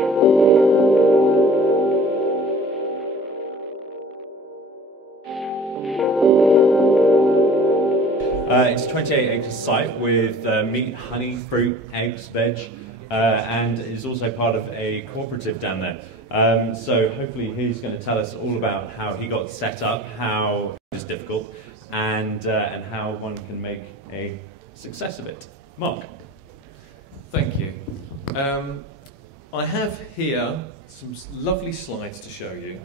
It's a 28-acre site with meat, honey, fruit, eggs, veg, and is also part of a cooperative down there. So hopefully he's going to tell us all about how he got set up, how it's difficult, and how one can make a success of it. Mark. Thank you. I have here some lovely slides to show you.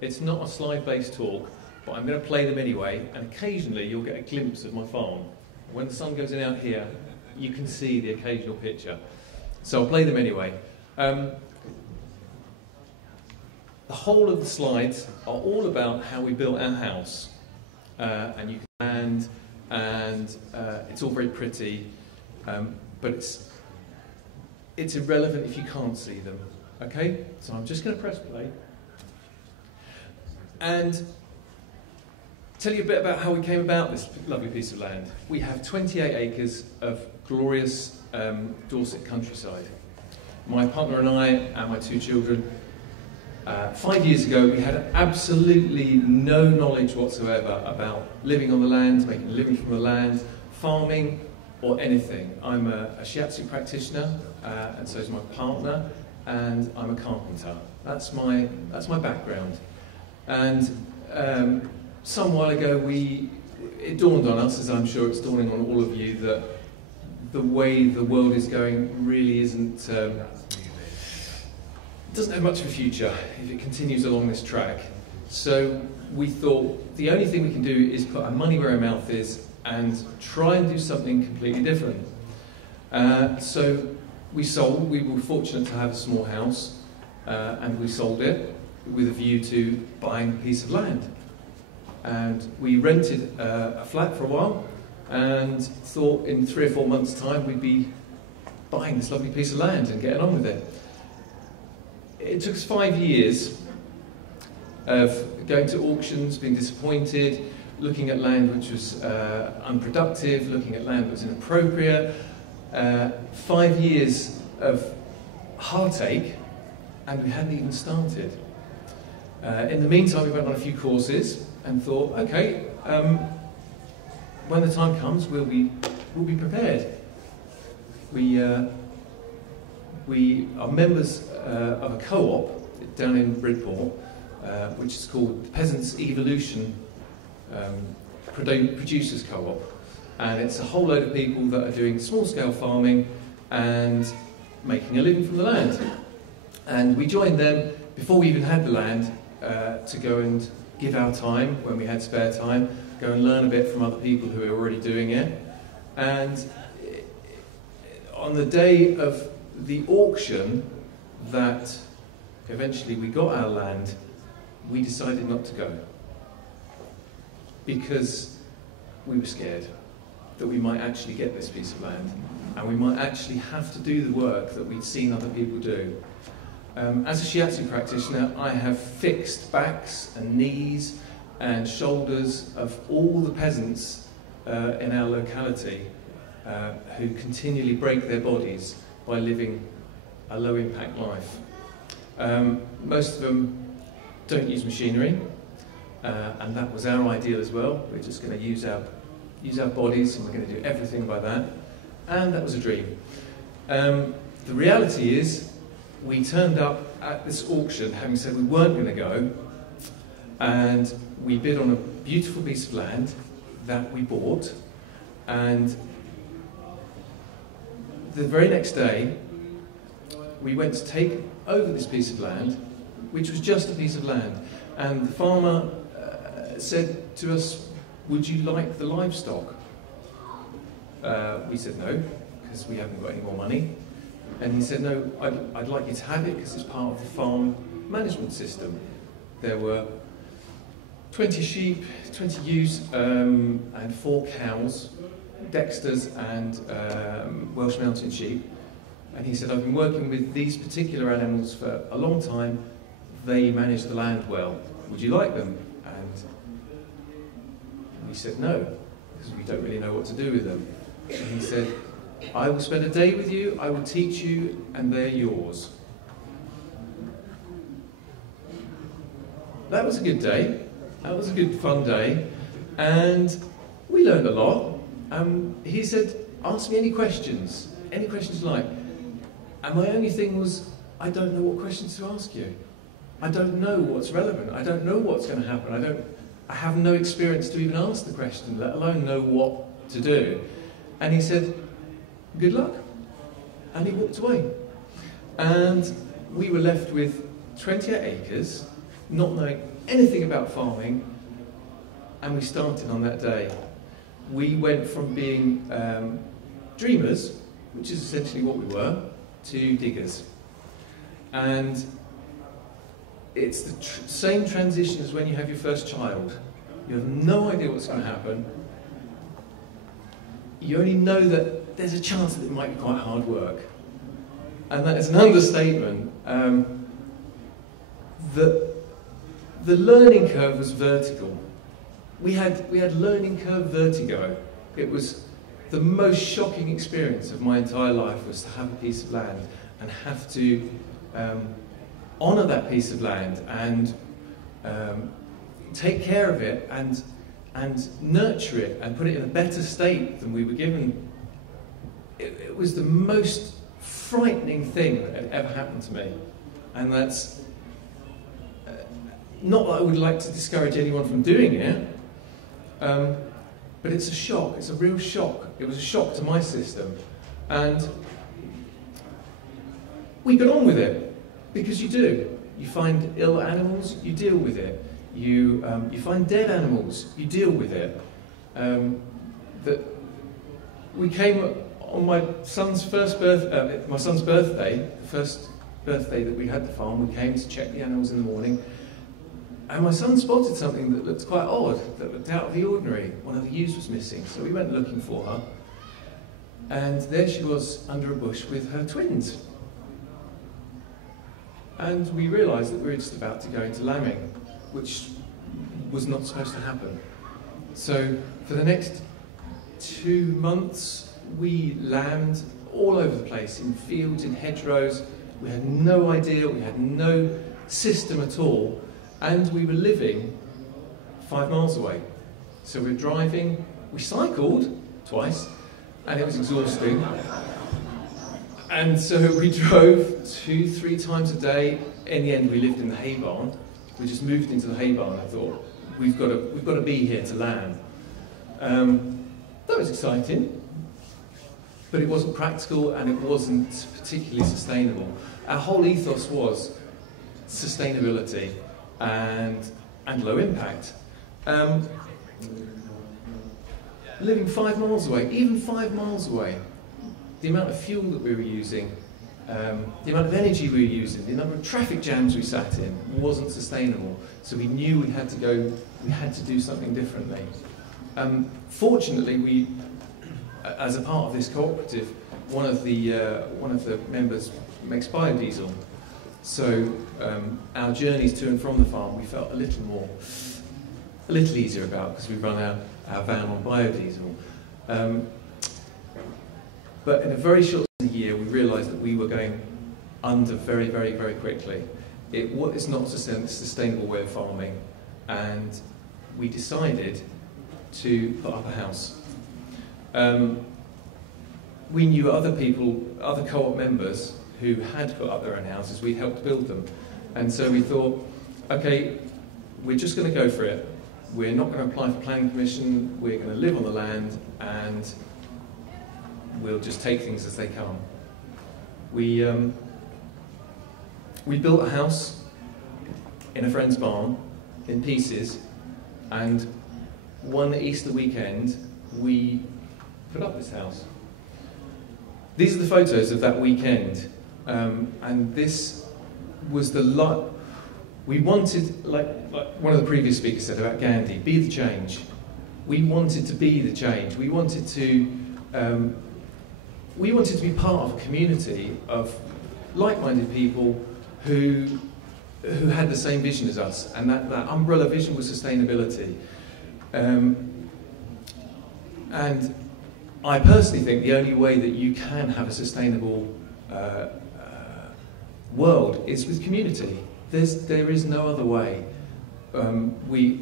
It's not a slide-based talk, but I'm going to play them anyway, and occasionally you'll get a glimpse of my farm. When the sun goes in out here, you can see the occasional picture. So I'll play them anyway. The whole of the slides are all about how we built our house. And you can and it's all very pretty, but it's irrelevant if you can't see them. Okay? So I'm just going to press play. And tell you a bit about how we came about this lovely piece of land. We have 28 acres of glorious Dorset countryside. My partner and I and my two children, 5 years ago, we had absolutely no knowledge whatsoever about living on the land, making a living from the land, farming, or anything. I'm a shiatsu practitioner, and so is my partner, and I'm a carpenter. That's my background. And some while ago, it dawned on us, as I'm sure it's dawning on all of you, that the way the world is going really doesn't have much of a future if it continues along this track. So we thought the only thing we can do is put our money where our mouth is and try and do something completely different. So we sold. We were fortunate to have a small house, and we sold it with a view to buying a piece of land. And we rented a flat for a while and thought in 3 or 4 months' time we'd be buying this lovely piece of land and getting on with it. It took us 5 years of going to auctions, being disappointed, looking at land which was unproductive, looking at land that was inappropriate. 5 years of heartache, and we hadn't even started. In the meantime, we went on a few courses and thought, okay, when the time comes, we'll be prepared. We are members of a co-op down in Bridport, which is called the Peasants Evolution Producers Co-op, and it's a whole load of people that are doing small-scale farming and making a living from the land. And we joined them before we even had the land to go and give our time, when we had spare time, go and learn a bit from other people who were already doing it. And on the day of the auction that eventually we got our land, we decided not to go because we were scared that we might actually get this piece of land and we might actually have to do the work that we'd seen other people do. As a shiatsu practitioner, I have fixed backs and knees and shoulders of all the peasants in our locality who continually break their bodies by living a low-impact life. Most of them don't use machinery, and that was our ideal as well. We're just going to use our bodies, and we're going to do everything by that. And that was a dream. The reality is, we turned up at this auction having said we weren't going to go, and we bid on a beautiful piece of land that we bought, and the very next day we went to take over this piece of land, which was just a piece of land, and the farmer said to us, "Would you like the livestock?" We said no, because we haven't got any more money. And he said, "No, I'd like you to have it because it's part of the farm management system." There were 20 sheep, 20 ewes, and 4 cows, Dexters and Welsh mountain sheep. And he said, "I've been working with these particular animals for a long time. They manage the land well. Would you like them?" And we said no, because we don't really know what to do with them. And he said, "I will spend a day with you, I will teach you, and they're yours." that was a good day. That was a good, fun day. And we learned a lot. He said, ask me any questions you like. And my only thing was, I don't know what questions to ask you. I don't know what's relevant. I don't know what's going to happen. I have no experience to even ask the question, let alone know what to do. And he said, good luck. And he walked away. And we were left with 28 acres, not knowing anything about farming, and we started on that day. We went from being dreamers, which is essentially what we were, to diggers. And it's the same transition as when you have your first child. You have no idea what's going to happen. You only know that there's a chance that it might be quite hard work. And that is an understatement. The learning curve was vertical. We had learning curve vertigo. It was the most shocking experience of my entire life, was to have a piece of land and have to honour that piece of land and take care of it and nurture it and put it in a better state than we were given. It was the most frightening thing that had ever happened to me. And that's not that I would like to discourage anyone from doing it, but it's a shock. It's a real shock. It was a shock to my system. And we got on with it, because you do. You find ill animals, you deal with it. You find dead animals, you deal with it. We came on my son's birthday, the first birthday that we had the farm. We came to check the animals in the morning, and my son spotted something that looked quite odd, that looked out of the ordinary. One of the ewes was missing, so we went looking for her, and there she was under a bush with her twins. And we realised that we were just about to go into lambing, which was not supposed to happen. So for the next 2 months, we lambed all over the place, in fields, in hedgerows. We had no idea, we had no system at all, and we were living 5 miles away. So we were driving, we cycled twice, and it was exhausting. And so we drove 2-3 times a day. In the end, we lived in the hay barn. We just moved into the hay barn. I thought, we've got to be here to lamb. That was exciting, but it wasn't practical and it wasn't particularly sustainable. Our whole ethos was sustainability and low impact. Living 5 miles away, even 5 miles away, the amount of fuel that we were using, the amount of energy we were using, the number of traffic jams we sat in wasn't sustainable. So we knew we had to do something differently. Fortunately, we, as a part of this cooperative, one of the members makes biodiesel. So our journeys to and from the farm, we felt a little easier about, because we run our van on biodiesel. But in a very short year, we realised that we were going under very, very, very quickly. It's not a sustainable way of farming, and we decided to put up a house. We knew other people, other co-op members who had put up their own houses. We helped build them. And so we thought, okay, we're just going to go for it. We're not going to apply for planning permission. We're going to live on the land, and we'll just take things as they come. We built a house in a friend's barn in pieces, and one Easter weekend we put up this house. These are the photos of that weekend, and this was the lot. We wanted, like one of the previous speakers said about Gandhi, be the change. We wanted to be the change. We wanted to be part of a community of like-minded people who had the same vision as us, and that umbrella vision was sustainability. And I personally think the only way that you can have a sustainable world is with community. There is no other way. we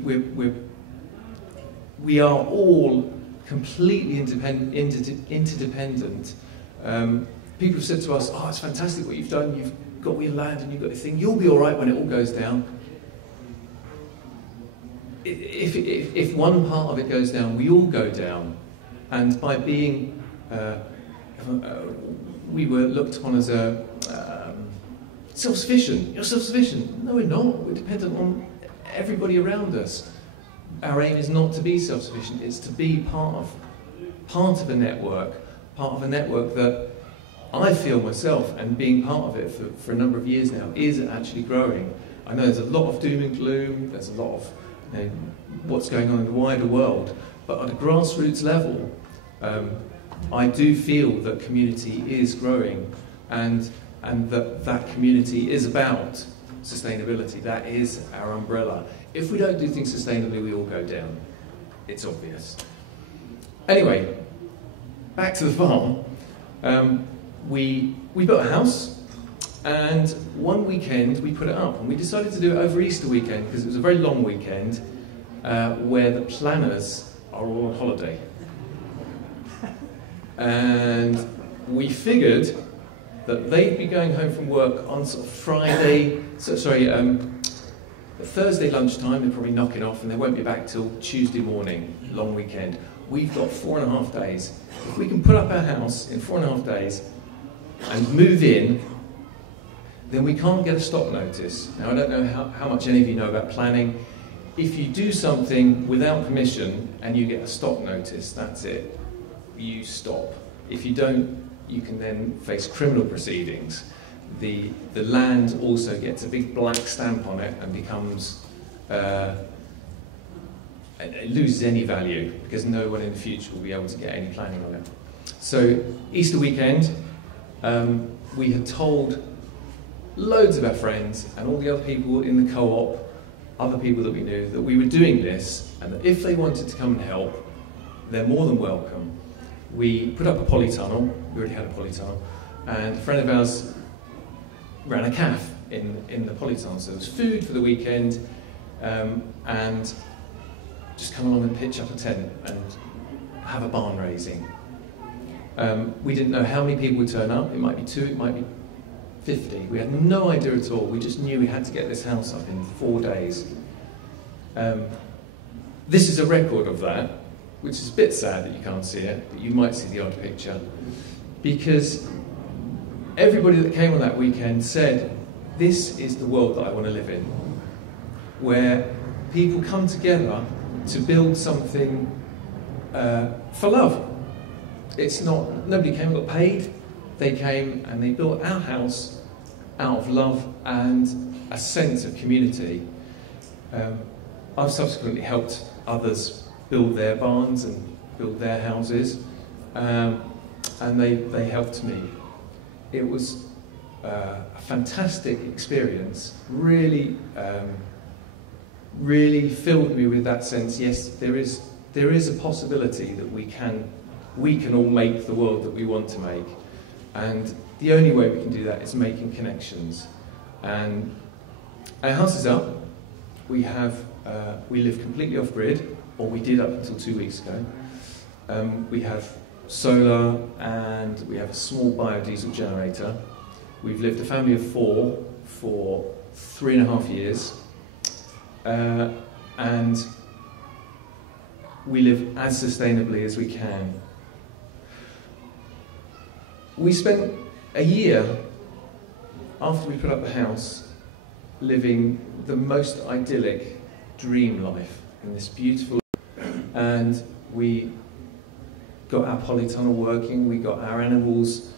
are all completely interdependent. People have said to us, "Oh, it's fantastic what you've done. You've got all your land and you've got your thing. You'll be all right when it all goes down." If one part of it goes down, we all go down. And by being, we were looked upon as self-sufficient. You're self-sufficient. No, we're not. We're dependent on everybody around us. Our aim is not to be self-sufficient. It's to be part of a network that I feel myself, and being part of it for a number of years now, is actually growing. I know there's a lot of doom and gloom. There's a lot of what's going on in the wider world, but at a grassroots level, I do feel that community is growing, and that community is about sustainability. That is our umbrella. If we don't do things sustainably, we all go down. It's obvious. Anyway, back to the farm. We built a house, and one weekend we put it up, and we decided to do it over Easter weekend because it was a very long weekend where the planners are all on holiday. And we figured that they'd be going home from work on sort of Thursday lunchtime. They're probably knocking off, and they won't be back till Tuesday morning, long weekend. We've got 4.5 days. If we can put up our house in 4.5 days and move in, then we can't get a stop notice. Now, I don't know how much any of you know about planning. If you do something without permission and you get a stop notice, that's it. You stop. If you don't, you can then face criminal proceedings. The land also gets a big black stamp on it and becomes, it loses any value because no one in the future will be able to get any planning on it. So Easter weekend, we had told loads of our friends and all the other people in the co-op, other people that we knew, that we were doing this, and that if they wanted to come and help, they're more than welcome. We put up a polytunnel. We already had a polytunnel, and a friend of ours ran a cafe in the polytunnel. So there was food for the weekend, and just come along and pitch up a tent and have a barn raising. We didn't know how many people would turn up. It might be 2, it might be 50. We had no idea at all. We just knew we had to get this house up in 4 days. This is a record of that, which is a bit sad that you can't see it, but you might see the odd picture. Because everybody that came on that weekend said, this is the world that I want to live in, where people come together to build something for love. It's not, nobody came and got paid. They came and they built our house out of love and a sense of community. I've subsequently helped others build their barns and build their houses, and they helped me. It was a fantastic experience. Really, really filled me with that sense. Yes, there is a possibility that we can all make the world that we want to make, and the only way we can do that is making connections. And our house is up. We live completely off grid, or we did up until 2 weeks ago. We have solar, and we have a small biodiesel generator. We've lived a family of 4 for 3.5 years, and we live as sustainably as we can. We spent a year after we put up the house living the most idyllic dream life in this beautiful, and we got our polytunnel working, we got our animals,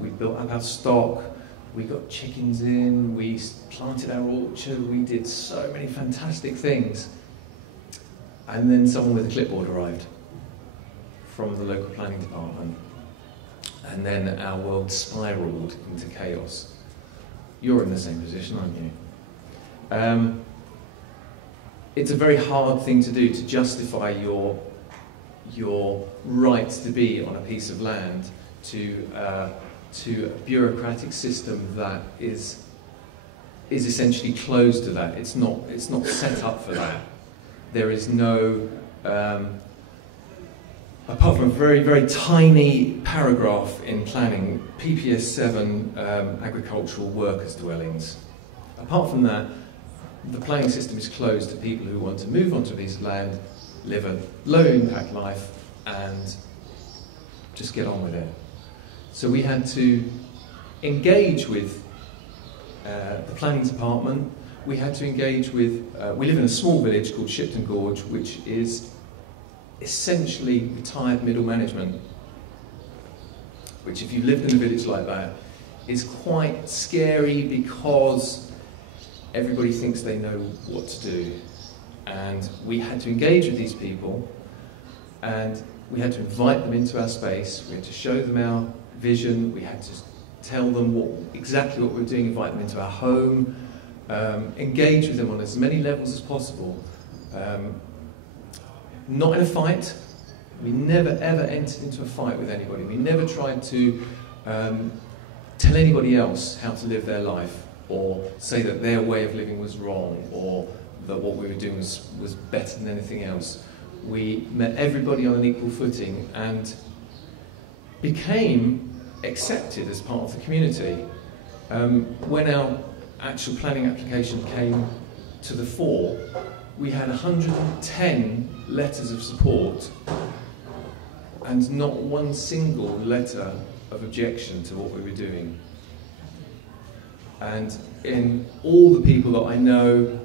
we built up our stock, we got chickens in, we planted our orchard, we did so many fantastic things. And then someone with a clipboard arrived from the local planning department, and then our world spiraled into chaos. You're in the same position, aren't you? It's a very hard thing to do, to justify your right to be on a piece of land to a bureaucratic system that is is essentially closed to that. It's not set up for that. There is no, apart from a very, very tiny paragraph in planning, PPS 7 agricultural workers' dwellings. Apart from that, the planning system is closed to people who want to move onto a piece of land, live a low impact life, and just get on with it. So we had to engage with the planning department. We had to engage with, we live in a small village called Shipton Gorge, which is essentially retired middle management, which if you lived in a village like that is quite scary because everybody thinks they know what to do. And we had to engage with these people, and we had to invite them into our space. We had to show them our vision. We had to tell them exactly what we were doing, invite them into our home, engage with them on as many levels as possible. Not in a fight. We never ever entered into a fight with anybody. We never tried to tell anybody else how to live their life, or say that their way of living was wrong, or that what we were doing was better than anything else. We met everybody on an equal footing and became accepted as part of the community. When our actual planning application came to the fore, we had 110 letters of support and not one single letter of objection to what we were doing. And in all the people that I know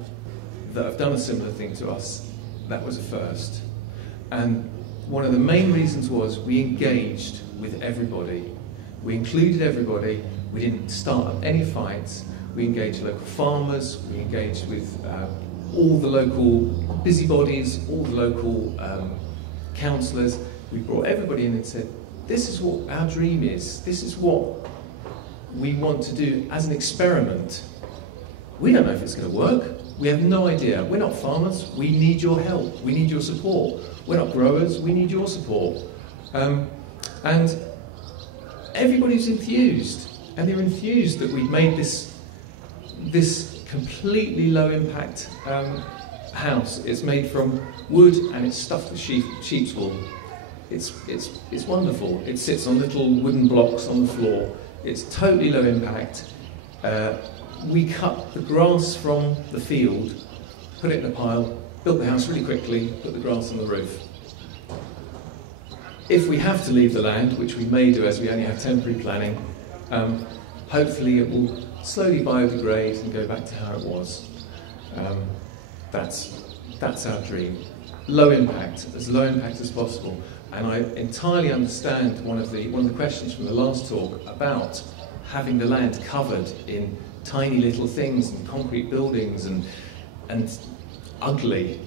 that have done a similar thing to us, that was a first. And one of the main reasons was we engaged with everybody. We included everybody. We didn't start up any fights. We engaged local farmers. We engaged with all the local busybodies, all the local councillors. We brought everybody in and said, this is what our dream is. This is what we want to do as an experiment. We don't know if it's going to work. We have no idea. We're not farmers. We need your help. We need your support. We're not growers. We need your support. And everybody's enthused. And they're enthused that we've made this completely low impact house. It's made from wood and it's stuffed with sheep's wool. It's wonderful. It sits on little wooden blocks on the floor. It's totally low impact. We cut the grass from the field, put it in a pile, built the house really quickly, put the grass on the roof. If we have to leave the land, which we may do as we only have temporary planning, hopefully it will slowly biodegrade and go back to how it was. That's our dream. Low impact, as low impact as possible. And I entirely understand one of the questions from the last talk about having the land covered in tiny little things and concrete buildings and ugly.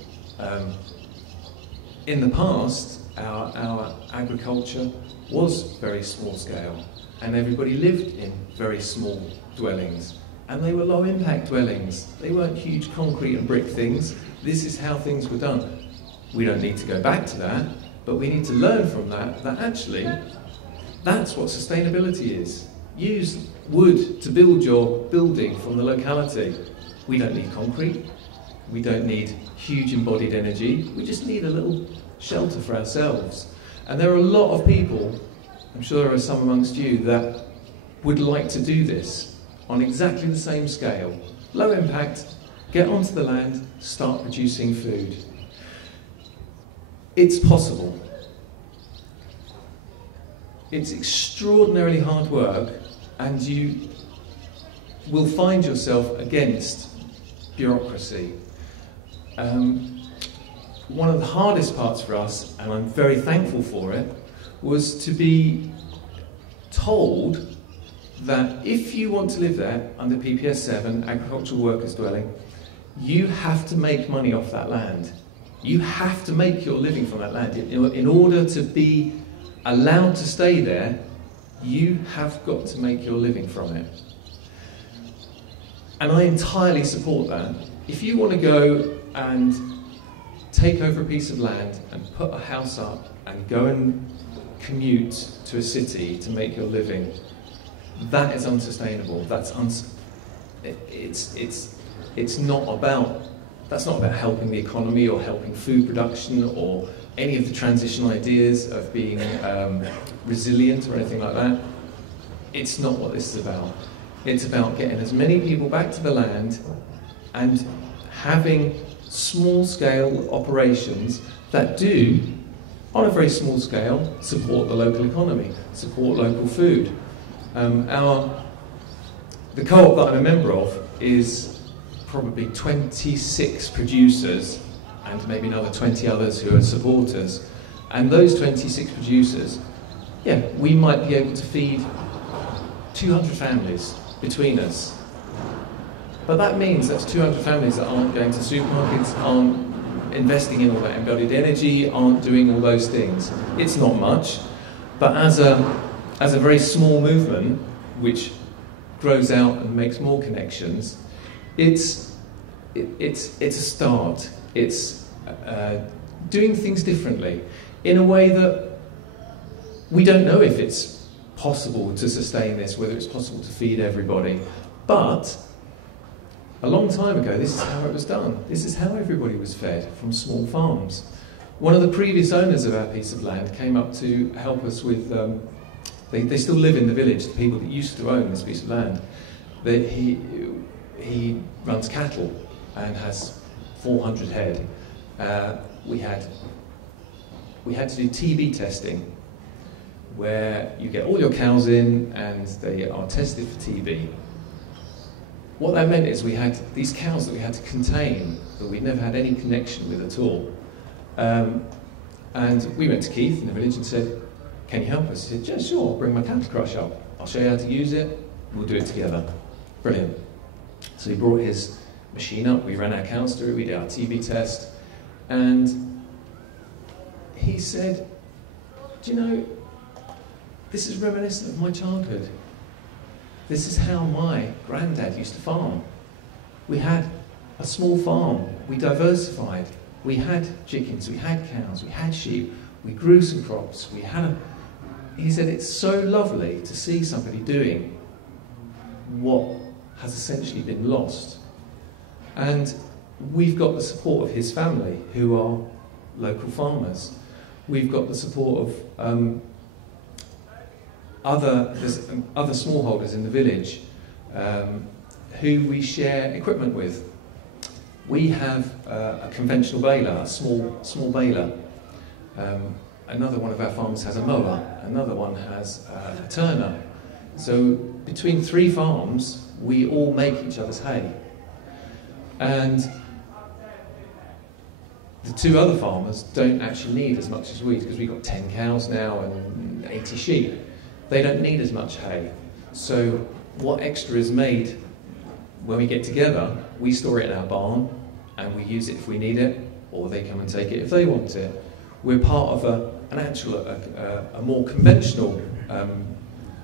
In the past, our agriculture was very small scale, and everybody lived in very small dwellings, and they were low impact dwellings. They weren't huge concrete and brick things. This is how things were done. We don't need to go back to that, but we need to learn from that actually that's what sustainability is. Use wood to build your building from the locality. We don't need concrete. We don't need huge embodied energy. We just need a little shelter for ourselves. And there are a lot of people, I'm sure there are some amongst you, that would like to do this on exactly the same scale. Low impact, get onto the land, start producing food. It's possible. It's extraordinarily hard work, and you will find yourself against bureaucracy. One of the hardest parts for us, and I'm very thankful for it, was to be told that if you want to live there under PPS 7, agricultural workers dwelling, you have to make money off that land. You have to make your living from that land. In order to be allowed to stay there, you have got to make your living from it. And I entirely support that. If you want to go and take over a piece of land and put a house up and go and commute to a city to make your living, that is unsustainable. it's not about, that's not about helping the economy or helping food production or any of the transition ideas of being resilient or anything like that. It's not what this is about. It's about getting as many people back to the land and having small-scale operations that do, on a very small scale, support the local economy, support local food. The co-op that I'm a member of is probably 26 producers and maybe another 20 others who are supporters. And those 26 producers, yeah, we might be able to feed 200 families between us. But that means that's 200 families that aren't going to supermarkets, aren't investing in all that embodied energy, aren't doing all those things. It's not much, but as a very small movement, which grows out and makes more connections, it's a start. It's doing things differently in a way that we don't know if it's possible to sustain this, whether it's possible to feed everybody, but a long time ago, this is how it was done. This is how everybody was fed, from small farms. One of the previous owners of our piece of land came up to help us with, they still live in the village, the people that used to own this piece of land. He runs cattle and has 400 head. We had to do TB testing, where you get all your cows in and they are tested for TB. What that meant is we had these cows that we had to contain, that we'd never had any connection with at all. And we went to Keith in the village and said, "Can you help us?" He said, "Yeah, sure, I'll bring my cattle crush up. I'll show you how to use it, we'll do it together." Brilliant. So he brought his machine up, we ran our cows through it, we did our TB test, and he said, "Do you know, this is reminiscent of my childhood. This is how my granddad used to farm. We had a small farm, we diversified, we had chickens, we had cows, we had sheep, we grew some crops, we had a..." He said, "It's so lovely to see somebody doing what has essentially been lost." And we've got the support of his family, who are local farmers. We've got the support of other smallholders in the village who we share equipment with. We have a conventional baler, a small baler. Another one of our farms has a mower. Another one has a turner. So between 3 farms, we all make each other's hay. And the 2 other farmers don't actually need as much as we do, because we've got 10 cows now and 80 sheep. They don't need as much hay. So what extra is made when we get together, we store it in our barn and we use it if we need it, or they come and take it if they want it. We're part of a more conventional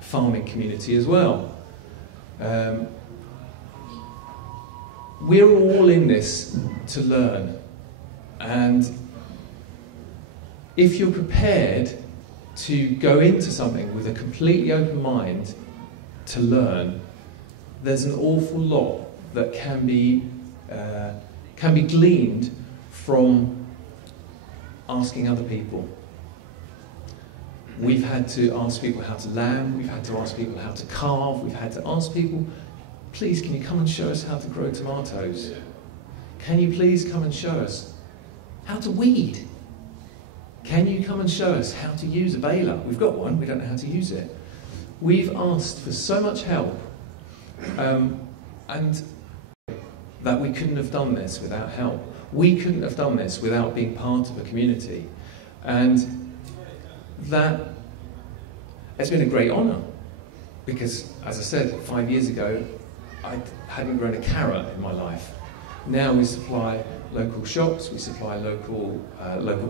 farming community as well. We're all in this to learn, and if you're prepared to go into something with a completely open mind to learn, there's an awful lot that can be gleaned from asking other people. We've had to ask people how to lamb, we've had to ask people how to carve, we've had to ask people, "Please, can you come and show us how to grow tomatoes? Can you please come and show us how to weed? Can you come and show us how to use a baler? We've got one, we don't know how to use it." We've asked for so much help, and that we couldn't have done this without help. We couldn't have done this without being part of a community. And that has been a great honour, because, as I said, 5 years ago, I hadn't grown a carrot in my life. Now we supply local shops, we supply local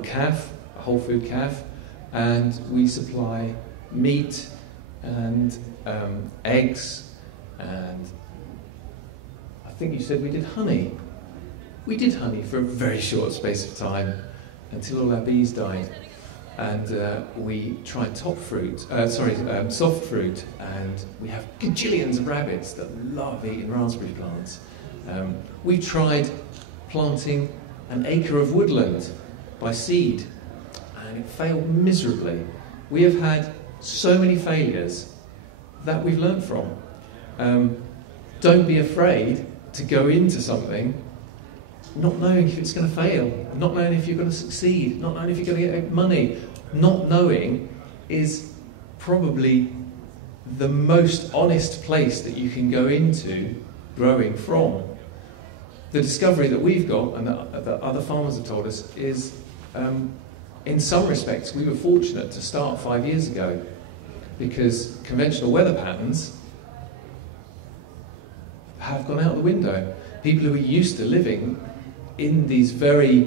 calf, a whole food calf, and we supply meat and eggs, and I think you said we did honey. We did honey for a very short space of time until all our bees died. and we tried soft fruit, and we have gajillions of rabbits that love eating raspberry plants. We tried planting an acre of woodland by seed, and it failed miserably. We have had so many failures that we've learned from. Don't be afraid to go into something not knowing if it's going to fail, not knowing if you're going to succeed, not knowing if you're going to get money. Not knowing is probably the most honest place that you can go into growing from. The discovery that we've got, and that other farmers have told us, is in some respects we were fortunate to start 5 years ago, because conventional weather patterns have gone out the window. People who are used to living in these very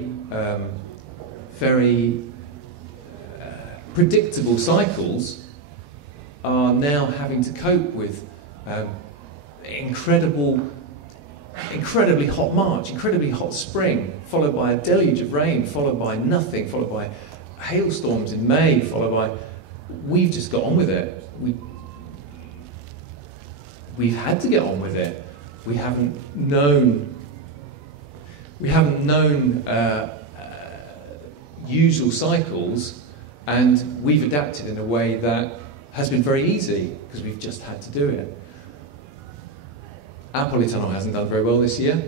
predictable cycles are now having to cope with incredibly hot March, incredibly hot spring, followed by a deluge of rain, followed by nothing, followed by hailstorms in May, followed by... We've just got on with it. We've had to get on with it. We haven't known usual cycles, and we've adapted in a way that has been very easy because we've just had to do it. Our polytunnel hasn't done very well this year.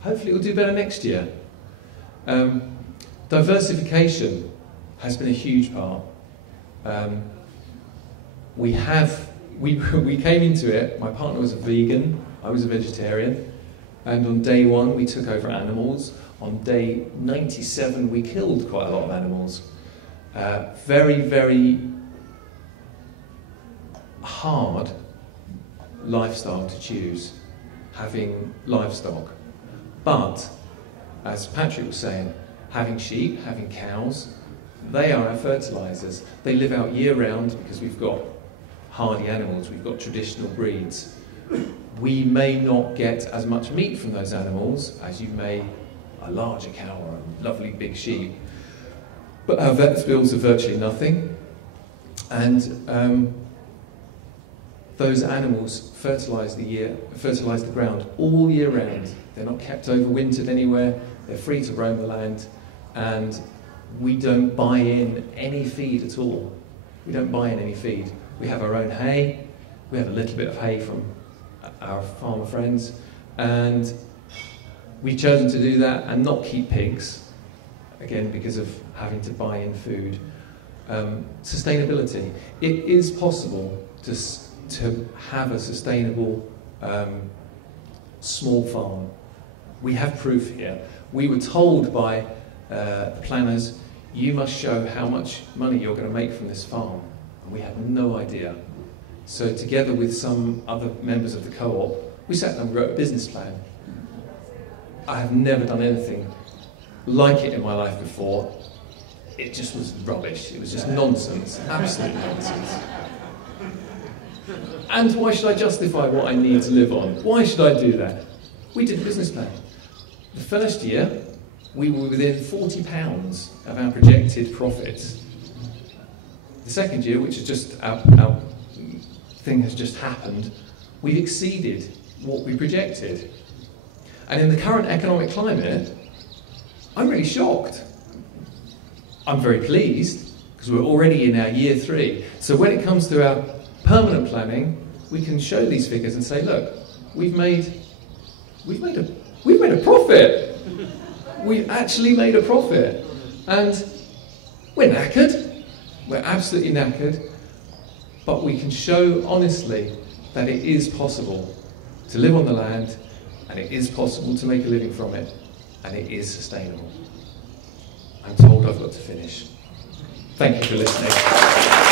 Hopefully it will do better next year. Diversification has been a huge part. We came into it, my partner was a vegan, I was a vegetarian, and on day 1 we took over animals. On day 97 we killed quite a lot of animals. Very, very hard lifestyle to choose, having livestock. But, as Patrick was saying, having sheep, having cows, they are our fertilisers. They live out year round because we've got hardy animals, we've got traditional breeds. We may not get as much meat from those animals as you may a larger cow or a lovely big sheep, but our vet bills are virtually nothing, and those animals fertilise the ground all year round. They're not kept overwintered anywhere, they're free to roam the land, and we don't buy in any feed at all. We don't buy in any feed. We have our own hay, we have a little bit of hay from our farmer friends, and we've chosen to do that and not keep pigs, again because of having to buy in food. Sustainability. It is possible to have a sustainable small farm. We have proof here. We were told by the planners, you must show how much money you're going to make from this farm, and we had no idea. So together with some other members of the co-op, we sat down and wrote a business plan. I have never done anything like it in my life before. It just was rubbish. It was just nonsense, absolute nonsense. And why should I justify what I need to live on? Why should I do that? We did a business plan. The first year, we were within £40 of our projected profits. The second year, which is just our thing has just happened, we've exceeded what we projected. And in the current economic climate, I'm really shocked. I'm very pleased, because we're already in our year 3. So when it comes to our permanent planning, we can show these figures and say, look, we've made a profit. We've actually made a profit. And we're knackered. We're absolutely knackered. But we can show honestly that it is possible to live on the land, and it is possible to make a living from it, and it is sustainable. I'm told I've got to finish. Thank you for listening.